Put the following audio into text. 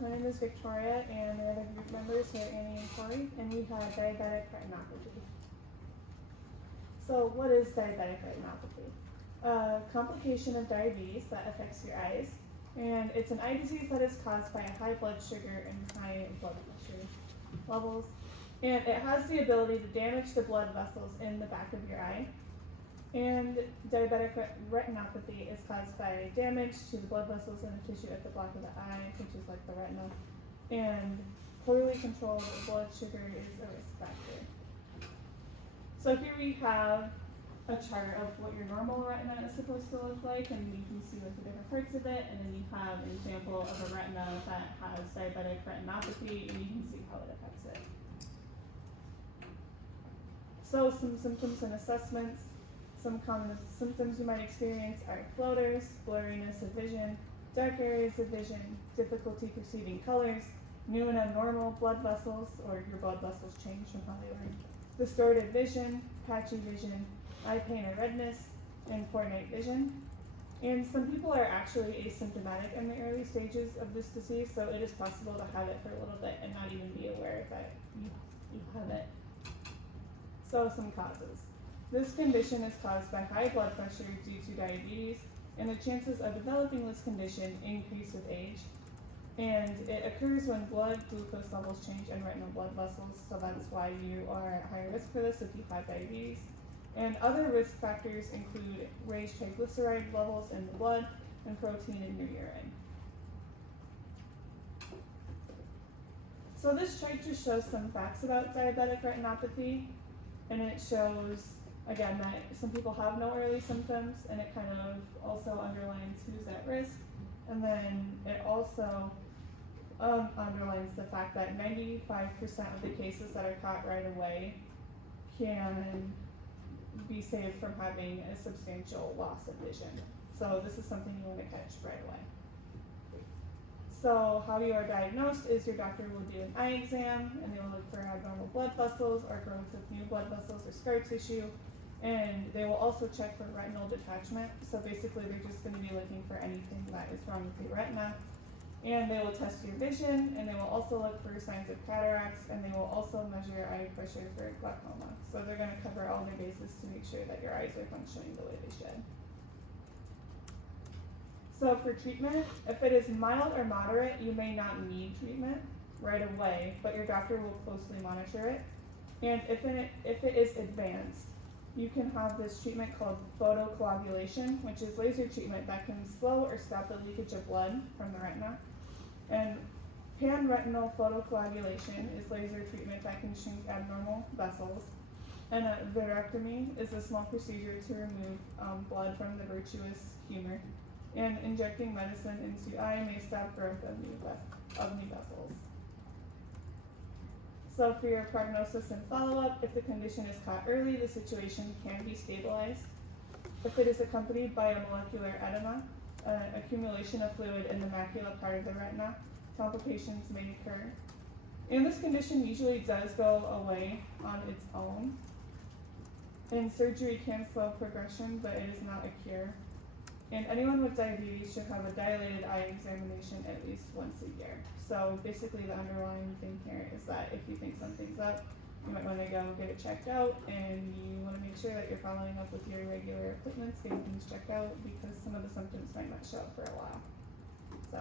my name is Victoria, and we're the group members here, Annie and Corey, and we have diabetic retinopathy. So what is diabetic retinopathy? A complication of diabetes that affects your eyes, and it's an eye disease that is caused by a high blood sugar and high blood pressure levels, and it has the ability to damage the blood vessels in the back of your eye. And diabetic retinopathy is caused by damage to the blood vessels and the tissue at the back of the eye, which is like the retina. And poorly controlled blood sugar is a risk factor. So here we have a chart of what your normal retina is supposed to look like, and you can see like the different parts of it, and then you have an example of a retina that has diabetic retinopathy, and you can see how it affects it. So some symptoms and assessments. Some common symptoms you might experience are floaters, blurriness of vision, dark areas of vision, difficulty perceiving colors, new and abnormal blood vessels, or your blood vessels change from how they were, distorted vision, patchy vision, eye pain or redness, and poor night vision. And some people are actually asymptomatic in the early stages of this disease, so it is possible to have it for a little bit and not even be aware that you have it. So some causes. This condition is caused by high blood pressure due to diabetes, and the chances of developing this condition increase with age. And it occurs when blood glucose levels change in retinal blood vessels, so that's why you are at higher risk for this if you have diabetes. And other risk factors include raised triglyceride levels in the blood and protein in your urine. So this chart just shows some facts about diabetic retinopathy, and it shows again, that some people have no early symptoms, and it kind of also underlines who's at risk. And then it also underlines the fact that 95% of the cases that are caught right away can be saved from having a substantial loss of vision. So this is something you want to catch right away. So how you are diagnosed is your doctor will do an eye exam, and they will look for abnormal blood vessels or growth of new blood vessels or scar tissue. And they will also check for retinal detachment. So basically they're just going to be looking for anything that is wrong with your retina. And they will test your vision, and they will also look for signs of cataracts, and they will also measure eye pressure for glaucoma. So they're going to cover all their bases to make sure that your eyes are functioning the way they should. So for treatment, if it is mild or moderate, you may not need treatment right away, but your doctor will closely monitor it. And if it is advanced, you can have this treatment called photocoagulation, which is laser treatment that can slow or stop the leakage of blood from the retina. And panretinal photocoagulation is laser treatment that can shrink abnormal vessels. And a vitrectomy is a small procedure to remove blood from the vitreous humor. And injecting medicine into eye may stop growth of new vessels. So for your prognosis and follow-up, if the condition is caught early, the situation can be stabilized. If it is accompanied by a molecular edema, accumulation of fluid in the macular part of the retina, complications may occur. And this condition usually does go away on its own. And surgery can slow progression, but it is not a cure. And anyone with diabetes should have a dilated eye examination at least once a year. So basically the underlying thing here is that if you think something's up, you might want to go get it checked out, and you want to make sure that you're following up with your regular appointments, getting things checked out, because some of the symptoms might not show up for a while. So